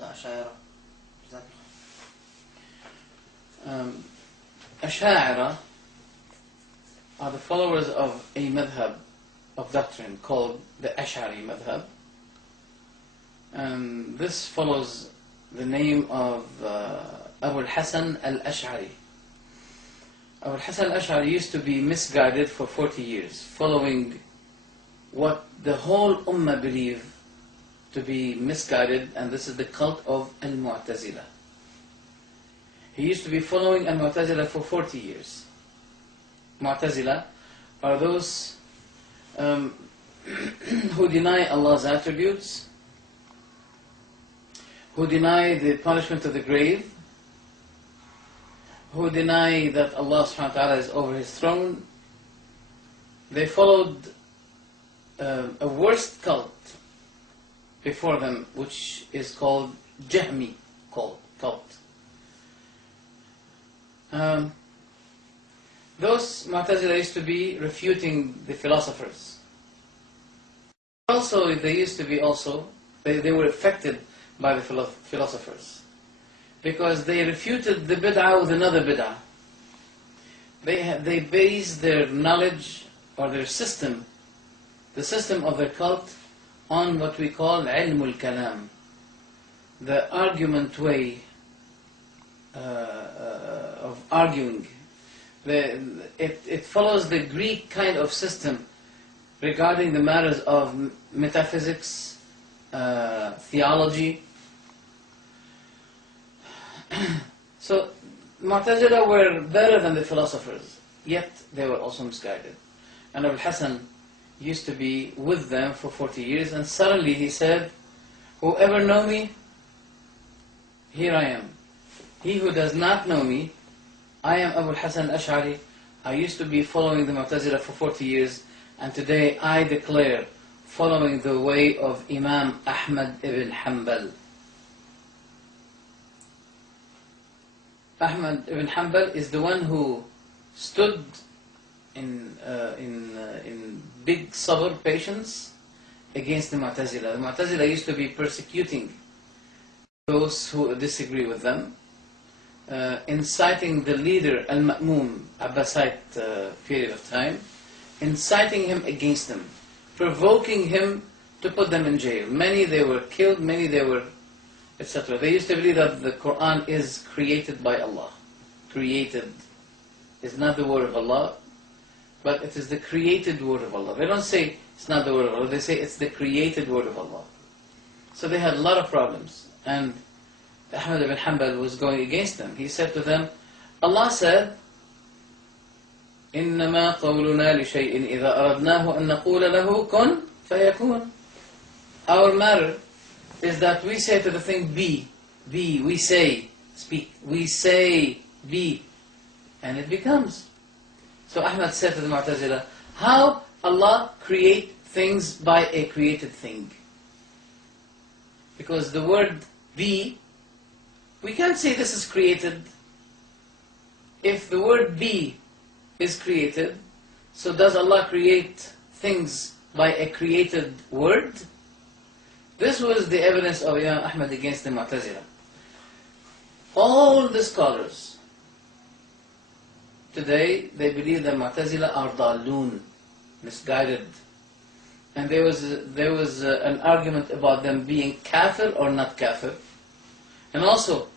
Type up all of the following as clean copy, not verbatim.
al-ashari. Ash'ari are the followers of a madhab of doctrine called the Ash'ari madhab. And this follows the name of al-Hasan al-Ashari. Al-Hasan al-Ashari used to be misguided for 40 years, following what the whole ummah believe to be misguided, and this is the cult of al-Mu'tazila. He used to be following al-Mu'tazila for 40 years. Mu'tazila are those who deny Allah's attributes, who deny the punishment of the grave, who deny that Allah subhanahu wa ta'ala is over His throne. They followed a worst cult before them, which is called Jahmi cult. Those Mu'tazila used to be refuting the philosophers. Also, they used to be they were affected by the philosophers, because they refuted the bid'ah with another bid'ah. They based their knowledge or their system, the system of their cult, on what we call ilm al-kalam, the argument way of arguing. It follows the Greek kind of system regarding the matters of metaphysics, theology. So Mu'tazila were better than the philosophers, yet they were also misguided. And al-Hasan used to be with them for 40 years, and suddenly he said, "Whoever know me, here I am. He who does not know me, I am al-Hasan al-Ash'ari. I used to be following the Mu'tazila for 40 years, and today I declare following the way of Imam Ahmad ibn Hanbal." Ahmad ibn Hanbal is the one who stood in big sabr, patience, against the Mu'tazila. The Mu'tazila used to be persecuting those who disagree with them, inciting the leader al-Ma'mun, Abbasid period of time, inciting him against them, provoking him to put them in jail. Many they were killed, many they were, etc. They used to believe that the Quran is created by Allah. Created is not the word of Allah, but it is the created word of Allah. They don't say it's not the word of Allah, they say it's the created word of Allah. So they had a lot of problems, and Ahmad ibn Hanbal was going against them. He said to them, Allah said, إِنَّمَا قَوْلُنَا لِشَيْءٍ إِذَا أَرَدْنَاهُ أَن نَقُولَ لَهُ كُن فَيَكُونَ. Our matter is that we say to the thing, be, we say, speak, we say, be, and it becomes. So Ahmad said to the Mu'tazila, how Allah create things by a created thing? Because the word be, we can't say this is created. If the word be is created, so does Allah create things by a created word? This was the evidence of Imam Ahmad against the Mu'tazila. All the scholars today, they believe that Mu'tazila are daloon, misguided. And there was an argument about them being kafir or not kafir. And also,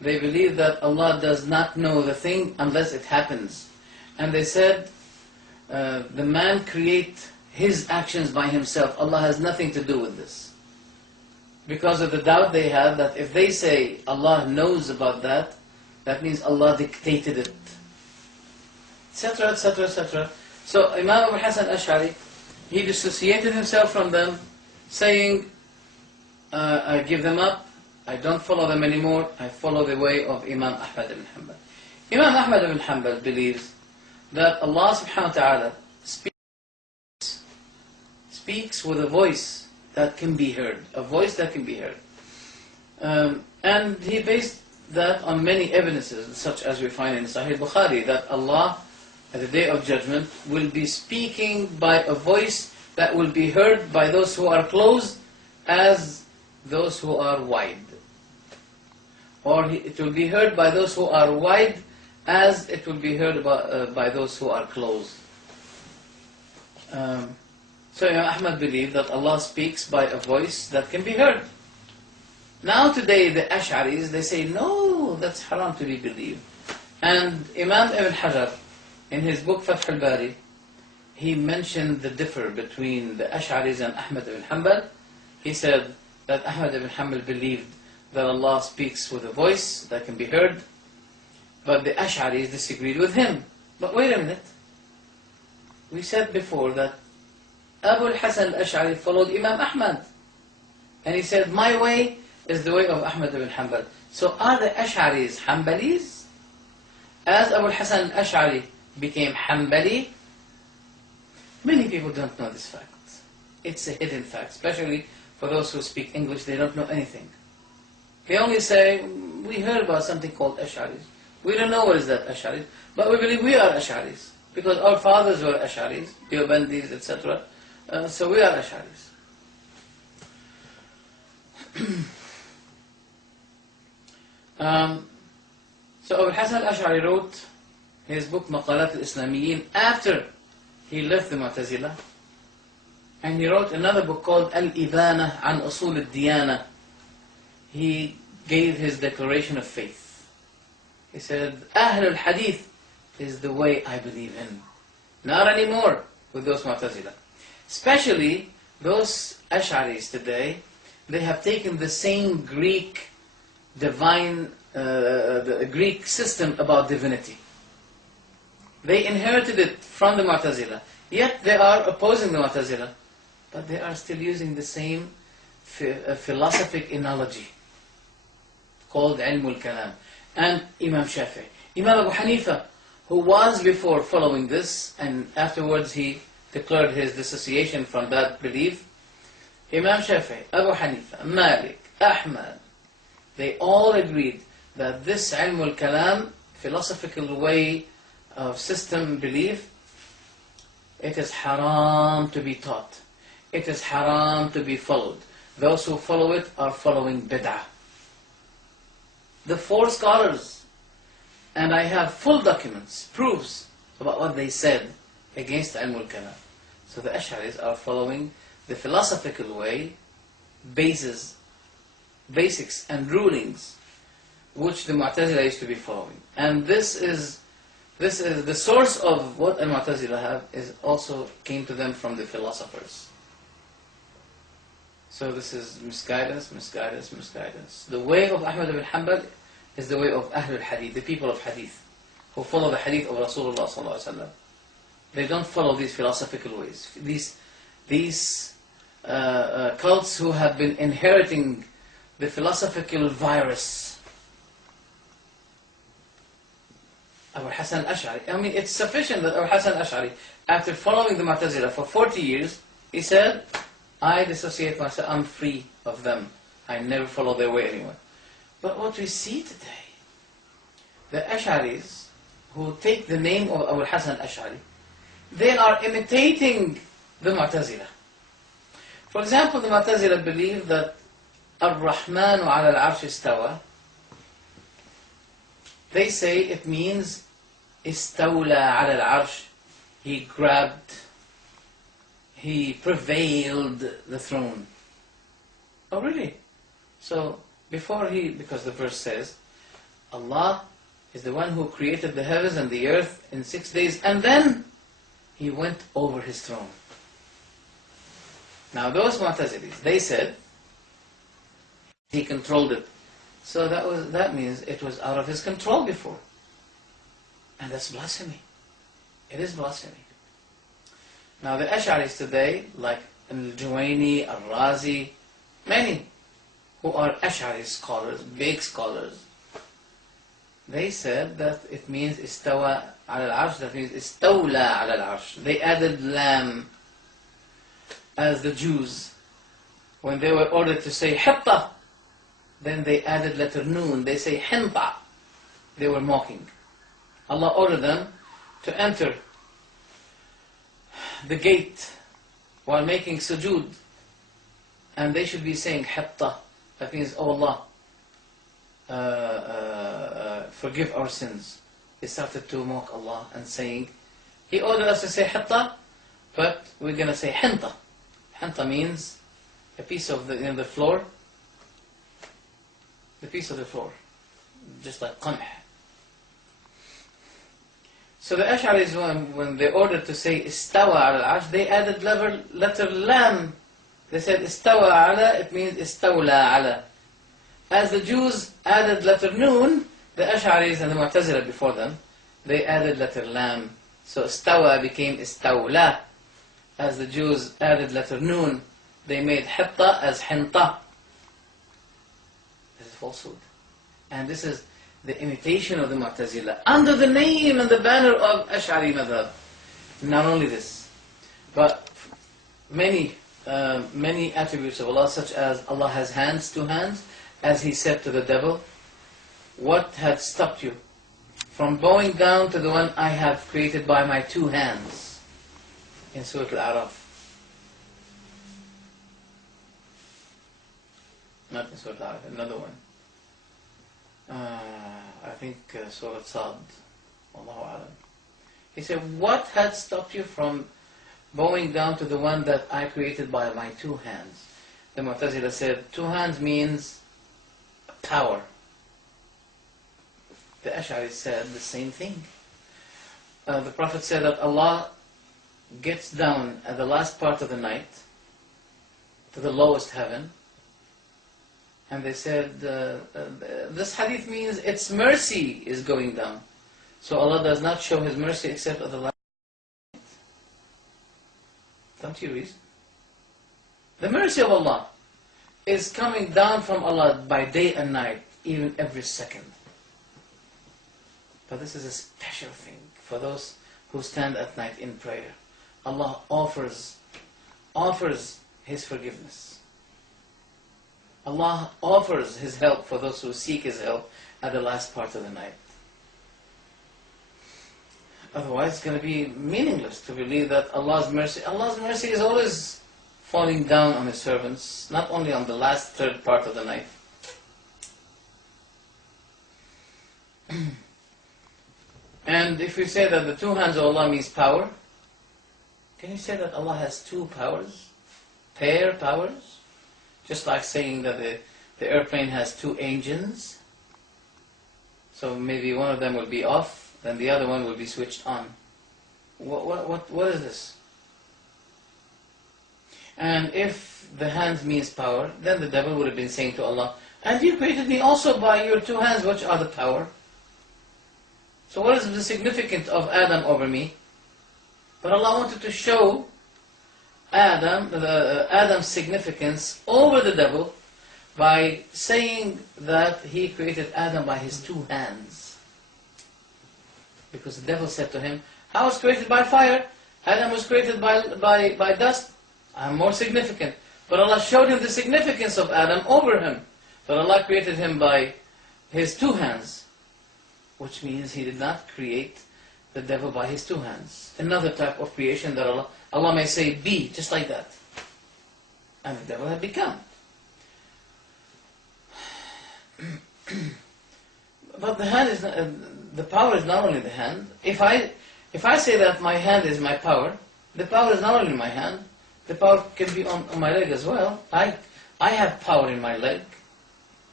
they believe that Allah does not know the thing unless it happens. And they said, the man creates his actions by himself. Allah has nothing to do with this. Because of the doubt they had that if they say Allah knows about that, that means Allah dictated it, etc., etc., etc. So Imam al-Hasan al-Ash'ari, he dissociated himself from them, saying, I give them up, I don't follow them anymore, I follow the way of Imam Ahmad ibn Hanbal. Imam Ahmad ibn Hanbal believes that Allah subhanahu wa ta'ala speaks with a voice that can be heard, a voice that can be heard. And he based that on many evidences, such as we find in Sahih Bukhari, that Allah, at the Day of Judgment, will be speaking by a voice that will be heard by those who are close as those who are wide. or it will be heard by those who are wide as it will be heard by those who are close. So Imam Ahmad believed that Allah speaks by a voice that can be heard. Now today the Ash'aris, they say, no, that's haram to be believed. And Imam Ibn Hajar, in his book Fath al-Bari, he mentioned the differ between the Ash'aris and Ahmad ibn Hanbal. He said that Ahmad ibn Hanbal believed that Allah speaks with a voice that can be heard, but the Ash'aris disagreed with him. But wait a minute. We said before that Abu al-Hasan al-Ash'ari followed Imam Ahmad. And he said, my way is the way of Ahmad ibn Hanbal. So are the Ash'aris Hanbalis? As Abu al-Hasan al-Ash'ari became Hanbali? Many people don't know this fact. It's a hidden fact, especially for those who speak English, they don't know anything. They only say, we heard about something called Ash'aris. We don't know what is that Ash'aris, but we believe we are Ash'aris, because our fathers were Ash'aris, Deobandis, etc. So we are Ash'aris. So Abu Hasan al-Ash'ari wrote his book Maqalat al-Islamiyyin after he left the Mu'tazila, and he wrote another book called Al-Ibana an Usul al-Diyana. He gave his declaration of faith. He said, Ahl al-Hadith is the way I believe in. Not anymore with those Mu'tazila. Especially those Ash'aris today, they have taken the same Greek divine, the Greek system about divinity. They inherited it from the Mu'tazila. Yet they are opposing the Mu'tazila. But they are still using the same philosophic analogy called Ilm al-Kalam. And Imam Shafi'i. Imam Abu Hanifa, who was before following this, and afterwards he declared his dissociation from that belief. Imam Shafi'i, Abu Hanifa, Malik, Ahmad, they all agreed that this Ilm al-Kalam, philosophical way of system belief, it is haram to be taught. It is haram to be followed. Those who follow it are following bid'ah. The four scholars, and I have full documents, proofs about what they said against Ilm al-Kalam. So the Ash'aris are following the philosophical way, basics and rulings which the Mu'tazila used to be following. And this is the source of what al-Mu'tazila have, is also came to them from the philosophers. So this is misguidance, misguidance, misguidance. The way of Ahmad ibn Hanbal is the way of Ahl al-Hadith, the people of Hadith, who follow the Hadith of Rasulullah sallallahu alaihi wasallam. They don't follow these philosophical ways. These cults who have been inheriting the philosophical virus. Abu Hasan al-Ash'ari, I mean, it's sufficient that Abu Hasan al-Ash'ari, after following the Mu'tazila for 40 years, he said, I dissociate myself, I'm free of them. I never follow their way anymore. But what we see today, the Ash'aris, who take the name of Abu Hasan al-Ash'ari, they are imitating the Mu'tazila. For example, the Mu'tazila believe that al-Rahmanu ala al-Arsh istawa. They say it means istawla ala al-Arsh. He grabbed, he prevailed the throne. Oh really? So because the verse says, Allah is the one who created the heavens and the earth in 6 days, and then He went over His throne. Now those Mu'tazilis, they said He controlled it. So that means it was out of His control before. And that's blasphemy. It is blasphemy. Now the Ash'aris today, like al-Juwayni, al-Razi, many who are Ash'ari scholars, big scholars, they said that it means istawa ala al-arsh, that means istawla ala al-arsh. They added lam, as the Jews, when they were ordered to say hitta, then they added letter noon, they say hinta. They were mocking. Allah ordered them to enter the gate while making sujood, and they should be saying hitta. That means, oh Allah, forgive our sins, they started to mock Allah and saying, He ordered us to say hitta, but we're going to say hinta. Hinta means a piece of the floor, the piece of the floor, just like qamh. So the Ash'aris, when they ordered to say istawa al-arsh, they added letter lam. They said istawa ala, it means istawla ala. As the Jews added letter noon, the Ash'aris and the Mu'tazila before them, they added letter lam. So istawa became istawla. As the Jews added letter noon, they made hitta as hinta. This is falsehood. And this is the imitation of the Mu'tazila under the name and the banner of Ash'ari madhab. Not only this, but many attributes of Allah, such as Allah has hands, two hands, as He said to the devil, what had stopped you from bowing down to the one I have created by my two hands? In Surah Al-A'raf. Not in Surah Al-A'raf, another one. I think Surah Sad. Allahu A'lam. He said, what had stopped you from bowing down to the one that I created by my two hands? The Mu'tazila said, two hands means power. The Ash'ari said the same thing. The Prophet said that Allah gets down at the last part of the night to the lowest heaven, and they said this hadith means its mercy is going down, so Allah does not show His mercy except at the last night. Don't you reason? The mercy of Allah is coming down from Allah by day and night, even every second. But this is a special thing for those who stand at night in prayer. Allah offers His forgiveness. Allah offers His help for those who seek His help at the last part of the night. Otherwise, it's going to be meaningless to believe that Allah's mercy is always falling down on His servants, not only on the last third part of the night. And if we say that the two hands of Allah means power, can you say that Allah has two powers? Pair powers? Just like saying that the airplane has two engines. So maybe one of them will be off, then the other one will be switched on. What is this? And if the hand means power, then the devil would have been saying to Allah, and you created me also by your two hands, which are the power. So what is the significance of Adam over me? But Allah wanted to show Adam's significance over the devil by saying that he created Adam by his two hands. Because the devil said to him, I was created by fire, Adam was created by dust, I'm more significant. But Allah showed him the significance of Adam over him. But Allah created him by his two hands, which means He did not create the devil by his two hands. Another type of creation that Allah may say, be, just like that. And the devil had become. But the hand is not, the power is not only the hand. If I say that my hand is my power, the power is not only my hand, the power can be on my leg as well. I have power in my leg.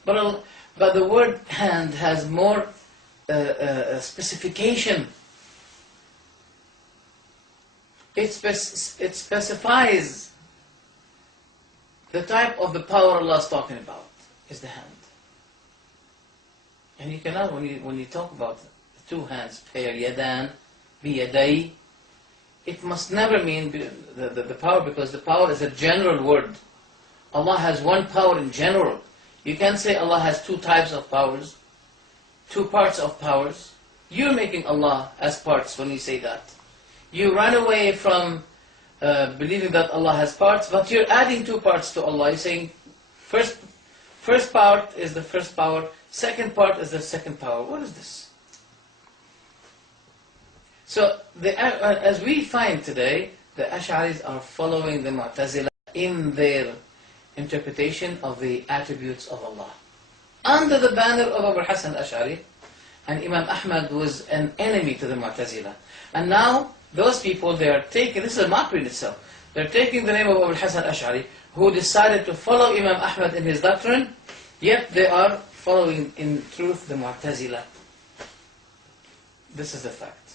But the word hand has more specification. It specifies the type of the power Allah is talking about is the hand. And you cannot, when you talk about the two hands, pair yadan, biyaday, it must never mean the power, because the power is a general word. Allah has one power in general. You can't say Allah has two types of powers, two parts of powers. You're making Allah as parts when you say that. You run away from believing that Allah has parts, but you're adding two parts to Allah. You're saying first part is the first power, second part is the second power. What is this? So, as we find today, the Ash'aris are following the Mu'tazila in their interpretation of the attributes of Allah. under the banner of Abu al-Hasan al-Ashari, and Imam Ahmad was an enemy to the Mu'tazila. And now, those people, they are taking, this is a mockery in itself, they're taking the name of Abu al-Hasan al-Ashari, who decided to follow Imam Ahmad in his doctrine, yet they are following in truth the Mu'tazila. This is the fact.